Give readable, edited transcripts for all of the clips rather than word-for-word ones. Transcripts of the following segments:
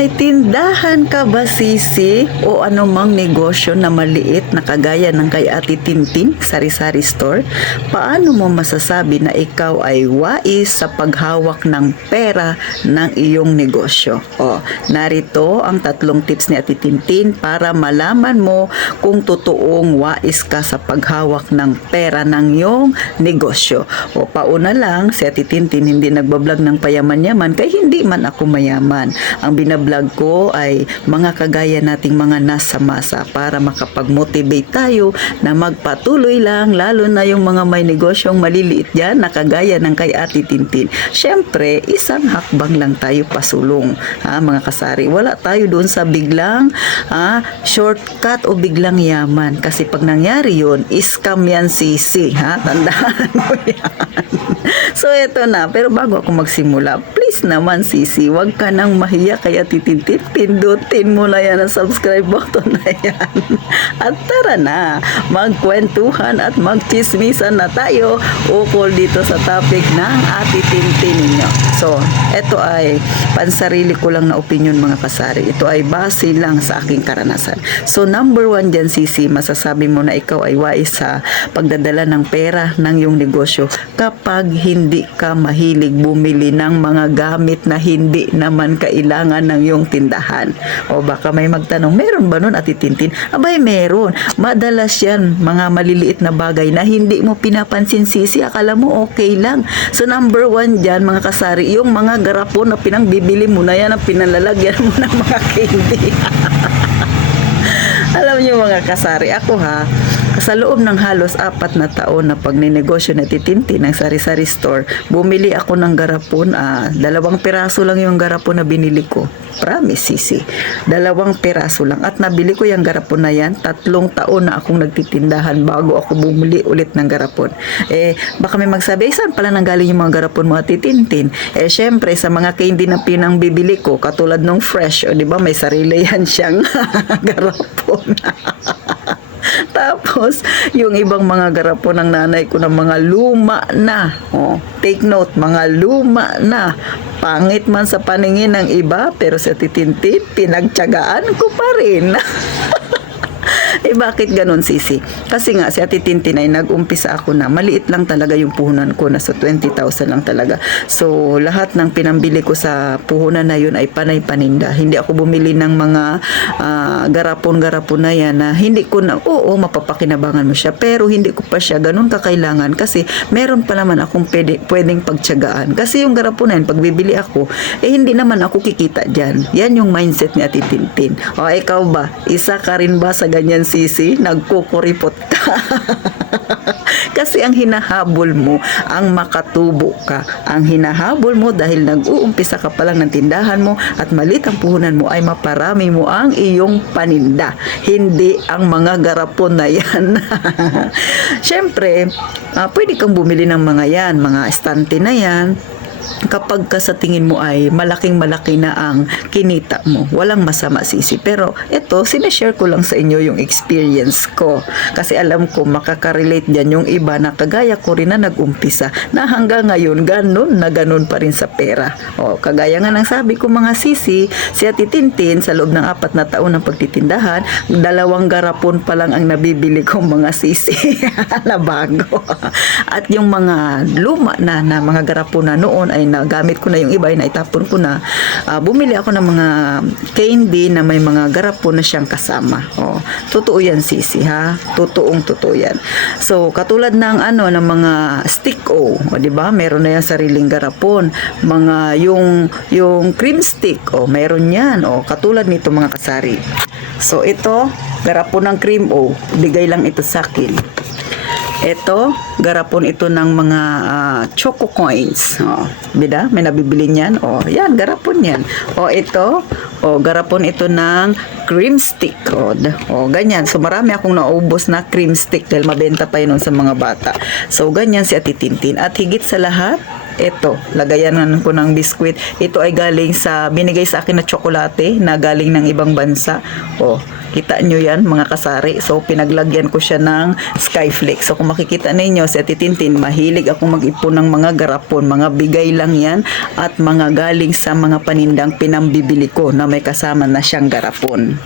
May tindahan ka ba, Sisi, o anumang negosyo na maliit na kagaya ng kay Ate Tintin, sari-sari store? Paano mo masasabi na ikaw ay wais sa paghawak ng pera ng iyong negosyo? O, narito ang 3 tips ni Ate Tintin para malaman mo kung totoong wais ka sa paghawak ng pera ng iyong negosyo. O, pauna lang, si Ate Tintin hindi nagbablog ng payaman-yaman kaya hindi man ako mayaman. Ang binablog ko ay mga kagaya nating mga nasa masa para makapag-motivate tayo na magpatuloy lang, lalo na yung mga may negosyong maliliit dyan na kagaya ng kay Ate Tintin. Siyempre, isang hakbang lang tayo pasulong, mga kasari. Wala tayo doon sa biglang shortcut o biglang yaman. Kasi pag nangyari yun, scam yan, Sisi. Tandaan mo yan. So, eto na. Pero bago ako magsimula, please naman, Sisi, wag ka nang mahiya kaya Tintin. Pindutin mo na yan ang subscribe button na yan. At tara na, magkwentuhan at magchismisan na tayo ukol dito sa topic ng Ate Tintin ninyo. So, eto ay pansarili ko lang na opinion, mga kasari. Ito ay base lang sa aking karanasan. So, number 1 dyan, Sisi, masasabi mo na ikaw ay wais sa pagdadala ng pera ng iyong negosyo kapag hindi ka mahilig bumili ng mga gamit na hindi naman kailangan ng iyong tindahan. O baka may magtanong, meron ba nun, Ate Tintin? Abay, meron. Madalas yan, mga maliliit na bagay na hindi mo pinapansin, Sisi. Akala mo okay lang. So, number 1 dyan, mga kasari, yung mga garapon na pinangbibili mo na yan, ang pinalalagyan mo ng mga candy. Alam niyo, mga kasari, ako sa loob ng halos 4 na taon na pagninegosyo na Tintin ng sari-sari store, bumili ako ng garapon. 2 piraso lang yung garapon na binili ko. Promise, Sisi. 2 piraso lang. At nabili ko yung garapon na yan. 3 taon na akong nagtitindahan bago ako bumili ulit ng garapon. Baka may magsabi, saan pala nanggaling yung mga garapon mo, Ate Tintin? Syempre, sa mga candy na pinangbibili ko, katulad nung fresh, o diba, may sarili yan siyang garapon. Tapos, yung ibang mga garapon ng nanay ko ng mga luma na. Take note, mga luma na. Pangit man sa paningin ng iba, pero sa Tintin, pinagtiyagaan ko pa rin. Bakit ganun, Sisi? Kasi nga, si Ate Tintin ay nag-umpisa ako na maliit lang talaga yung puhunan ko, nasa 20,000 lang talaga. So, lahat ng pinambili ko sa puhunan na yun ay panay paninda. Hindi ako bumili ng mga garapon-garapon na yan na hindi ko na, mapapakinabangan mo siya, pero hindi ko pa siya ganun kakailangan kasi meron pa naman akong pwedeng pagtiyagaan. Kasi yung garapon na yun, pag bibili ako, hindi naman ako kikita dyan. Yan yung mindset ni Ate Tintin. O, ikaw ba? Isa ka rin ba sa ganyan, Sisi? Nagkukuripot ka. Kasi ang hinahabol mo, ang makatubo ka. Ang hinahabol mo dahil nag-uumpisa ka pa lang ng tindahan mo at malit ang puhunan mo ay maparami mo ang iyong paninda. Hindi ang mga garapon na yan. Siyempre, pwede kang bumili ng mga yan, mga estante na yan. Kapag ka sa tingin mo ay malaking-malaki na ang kinita mo, walang masama, Sisi. Pero ito, sinashare ko lang sa inyo yung experience ko. Kasi alam ko, makakarelate dyan yung iba na kagaya ko rin na nag-umpisa na hanggang ngayon, ganun pa rin sa pera. Kagaya nga ng sabi ko, mga Sisi, si Ate Tintin, sa loob ng 4 na taon ng pagtitindahan, 2 garapon pa lang ang nabibili kong mga Sisi na bago. At yung mga luma na mga garapon na noon ay nagamit ko na, yung iba ay naitapon ko na. Bumili ako ng mga candy na may mga garapon na siyang kasama. Totoo yan, Sisi, totoo yan. So, katulad ng ng mga stick di ba? Meron na yan sariling garapon. Mga yung cream stick, meron yan. Katulad nito, mga kasari. So, ito, garapon ng cream bigay lang ito sa akin. Ito, garapon ito ng mga choco coins. Bida, may nabibili niyan. Yan, garapon yan. Ito, garapon ito ng cream stick. Ganyan. So, marami akong naubos na cream stick dahil mabenta pa yun sa mga bata. So, ganyan si Ate Tintin. At higit sa lahat, Ito, lagayanan ko ng biskwit. Ito ay galing sa, binigay sa akin na tsokolate na galing ng ibang bansa. Oh, kita nyo yan mga kasari. So, pinaglagyan ko siya ng Skyflakes. So, kung makikita ninyo, si Ate Tintin, mahilig akong mag-ipon ng mga garapon. Mga bigay lang yan at mga galing sa mga panindang pinambibili ko na may kasama na siyang garapon.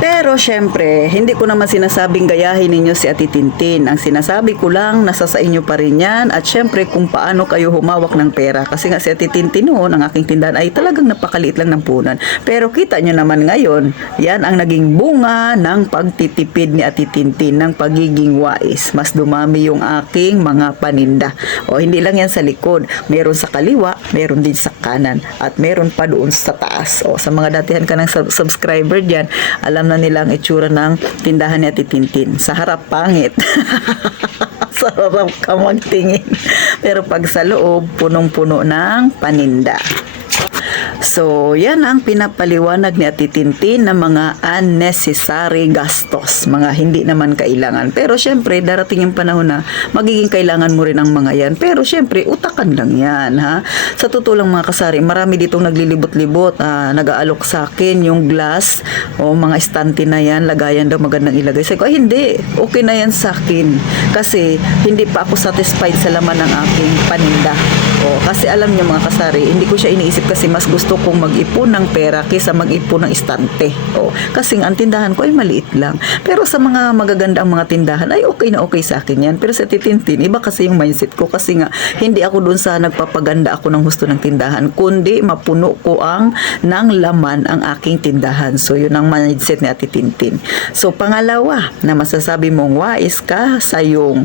Pero syempre, hindi ko naman sinasabing gayahin ninyo si Ate Tintin. Ang sinasabi ko lang, nasa sa inyo pa rin yan. At syempre, kung paano kayo humawak ng pera. Kasi nga si Ate Tintin noon, ang aking tindahan ay talagang napakaliit lang ng punan. Pero kita nyo naman ngayon, yan ang naging bunga ng pagtitipid ni Ate Tintin, ng pagiging wais. Mas dumami yung aking mga paninda. O hindi lang yan sa likod. Meron sa kaliwa, meron din sa kanan. At meron pa doon sa taas. O sa mga datihan ka ng subscriber dyan, alam na nila ang itsura ng tindahan ni Ate Tintin. Sa harap, pangit. Sa harap ka magtingin. Pero pag sa loob, punong-puno ng paninda. So, yan ang pinapaliwanag ni Ate Tintin na mga unnecessary gastos, mga hindi naman kailangan. Pero syempre, darating yung panahon na magiging kailangan mo rin ang mga yan. Pero syempre, utakan lang yan, ha? Sa totoo lang mga kasari, marami ditong naglilibot-libot, nag-aalok sa akin yung glass o mga estante na yan, lagayan daw magandang ilagay. Sabi ko, ay hindi, okay na yan sa akin. Kasi hindi pa ako satisfied sa laman ng aking paninda. O, kasi alam niyo mga kasari, hindi ko siya iniisip kasi mas gusto kong mag-ipon ng pera kaysa mag-ipon ng istante. O, kasi ang tindahan ko ay maliit lang. Pero sa mga magaganda ang mga tindahan, ay okay na okay sa akin yan. Pero sa Titintin, iba kasi yung mindset ko. Kasi nga, hindi ako dun sa nagpapaganda ako ng husto ng tindahan, kundi mapuno ko ng laman ang aking tindahan. So, yun ang mindset ni Ate Tintin. So, pangalawa, na masasabi mong wais ka sa yung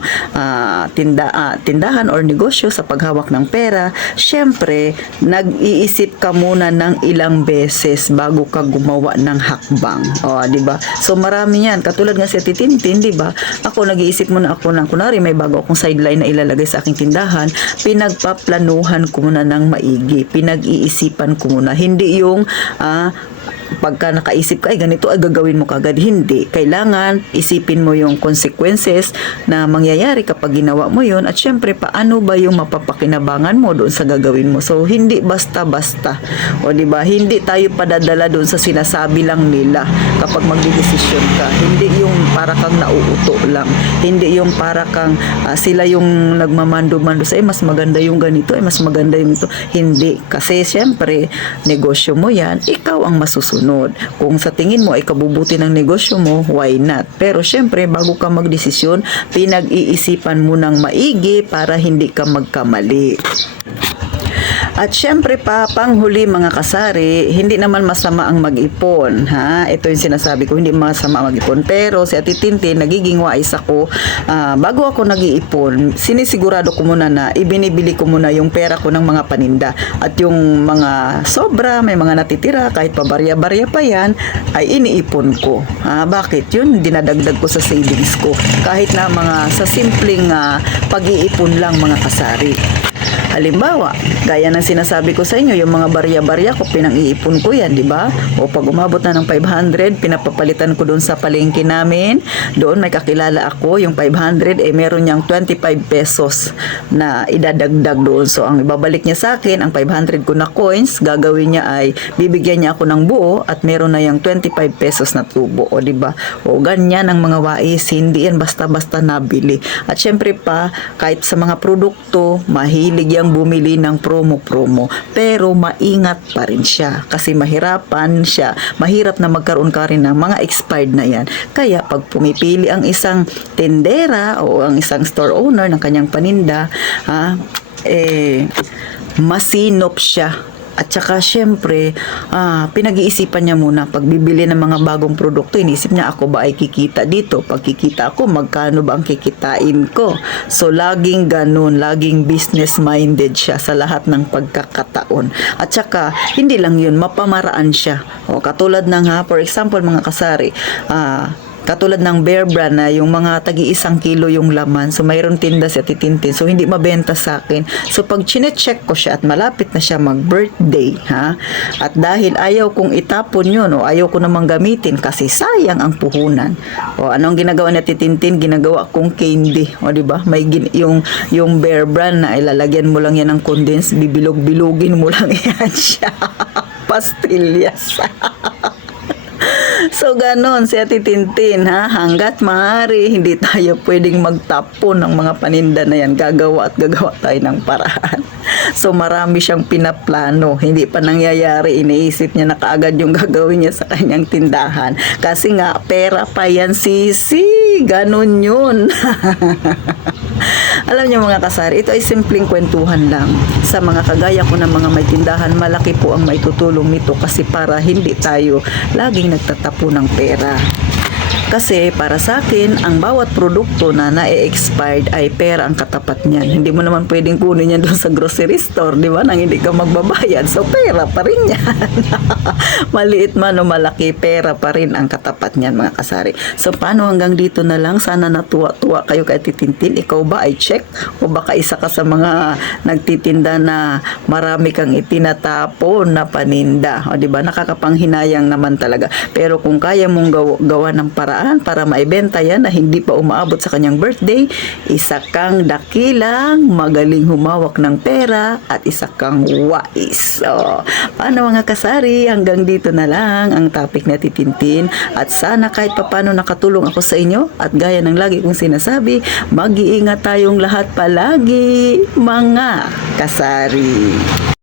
tindahan or negosyo sa paghawak ng pera, syempre, nag-iisip ka muna ng ilang beses bago ka gumawa ng hakbang. O, di ba? So, marami yan. Katulad nga si Ate Tintin, di ba? Ako, nag-iisip muna ako ng, kunwari, may bago akong sideline na ilalagay sa aking tindahan, pinagpaplanuhan ko muna ng maigi. Pinag-iisipan ko muna. Hindi yung, pagka nakaisip ka, ay ganito ay gagawin mo kagad. Hindi. Kailangan isipin mo yung consequences na mangyayari kapag ginawa mo yun, at syempre paano ba yung mapapakinabangan mo doon sa gagawin mo. So hindi basta-basta. O di ba? Hindi tayo padadala doon sa sinasabi lang nila kapag magdedesisyon ka. Hindi yung para kang nauuto lang. Hindi yung para kang sila yung nagmamando-mando sa mas maganda yung ganito, mas maganda yung ito. Hindi. Kasi syempre negosyo mo yan, ikaw ang masusunod. Kung sa tingin mo ay kabubuti ng negosyo mo, why not? Pero syempre, bago ka magdesisyon, pinag-iisipan mo ng maigi para hindi ka magkamali. At syempre pa, panghuli mga kasari, hindi naman masama ang mag-ipon. Ha? Ito yung sinasabi ko, hindi masama mag-ipon. Pero si Ate Tintin, nagiging wais ako. Bago ako nag-iipon, sinisigurado ko muna na ibinibili ko muna yung pera ko ng mga paninda. At yung mga sobra, may mga natitira, kahit pa barya-barya pa yan, ay iniipon ko. Bakit? Yun, dinadagdag ko sa savings ko. Kahit na mga sa simpleng pag-iipon lang mga kasari. Halimbawa, gaya ng sinasabi ko sa inyo, yung mga barya-barya ko, pinang-iipon ko yan, di ba? O pag umabot na ng 500, pinapapalitan ko doon sa palengke namin. Doon may kakilala ako, yung 500, meron niyang 25 pesos na idadagdag doon. So, ang ibabalik niya sa akin, ang 500 ko na coins, gagawin niya ay, bibigyan niya ako ng buo at meron na yung 25 pesos na tubo. O, di ba? O, ganyan ang mga wais, hindi yan basta-basta nabili. At syempre pa, kahit sa mga produkto, mahilig yang bumili ng promo-promo, pero maingat pa rin siya kasi mahirapan siya, mahirap na magkaroon ka rin ng mga expired na yan. Kaya pag pumipili ang isang tendera o ang isang store owner ng kanyang paninda, masinop siya. At saka syempre, pinag-iisipan niya muna pag bibili ng mga bagong produkto. Inisip niya, ako ba ay kikita dito? Pag kikita ako, magkano ba ang kikitain ko? So, laging ganun, laging business-minded siya sa lahat ng pagkakataon. At saka, hindi lang yun, mapamaraan siya. O, katulad ng for example, mga kasari, Katulad ng Bear Brand na yung mga tagi-1 kilo yung laman. So, mayroon tinda si Ate Tintin. So, hindi mabenta sa akin. So, pag chine-check ko siya at malapit na siya mag-birthday, ha? At dahil ayaw kong itapon yun o ayaw ko namang gamitin kasi sayang ang puhunan. O, anong ginagawa ni Ate Tintin? Ginagawa kong candy. O, di ba? May yung Bear Brand na ilalagyan mo lang yan ng condensed, bibilog-bilugin mo lang yan siya. Pastillas. So, ganon si Ate Tintin, ha? Hanggat maaari, hindi tayo pwedeng magtapon ng mga paninda na yan. Gagawa at gagawa tayo ng paraan. So, marami siyang pinaplano. Hindi pa nangyayari. Iniisip niya na kaagad yung gagawin niya sa kanyang tindahan. Kasi nga, pera pa yan, sisi. Ganon yun. Alam niyo mga kasari, ito ay simpleng kwentuhan lang. Sa mga kagaya ko ng mga may tindahan, malaki po ang maitutulong nito kasi para hindi tayo laging nagtatapo ng pera. Kasi para sa akin, ang bawat produkto na na-expired ay pera ang katapat niyan. Hindi mo naman pwedeng kunin yan doon sa grocery store, di ba? Nang hindi ka magbabayad. So, pera pa rin yan. Maliit man o malaki, pera pa rin ang katapat niyan, mga kasari. So, paano hanggang dito na lang? Sana natuwa-tuwa kayo kay Titintin. Ikaw ba ay check? O baka isa ka sa mga nagtitinda na marami kang itinatapon na paninda? O, di ba? Nakakapanghinayang naman talaga. Pero kung kaya mong gawa ng paraan para maibenta yan na hindi pa umaabot sa kanyang birthday, isa kang dakilang magaling humawak ng pera at isa kang wais. So, paano mga kasari? Hanggang dito na lang ang topic na Titintin at sana kahit papano nakatulong ako sa inyo at gaya ng lagi kong sinasabi, mag-iingat tayong lahat palagi mga kasari.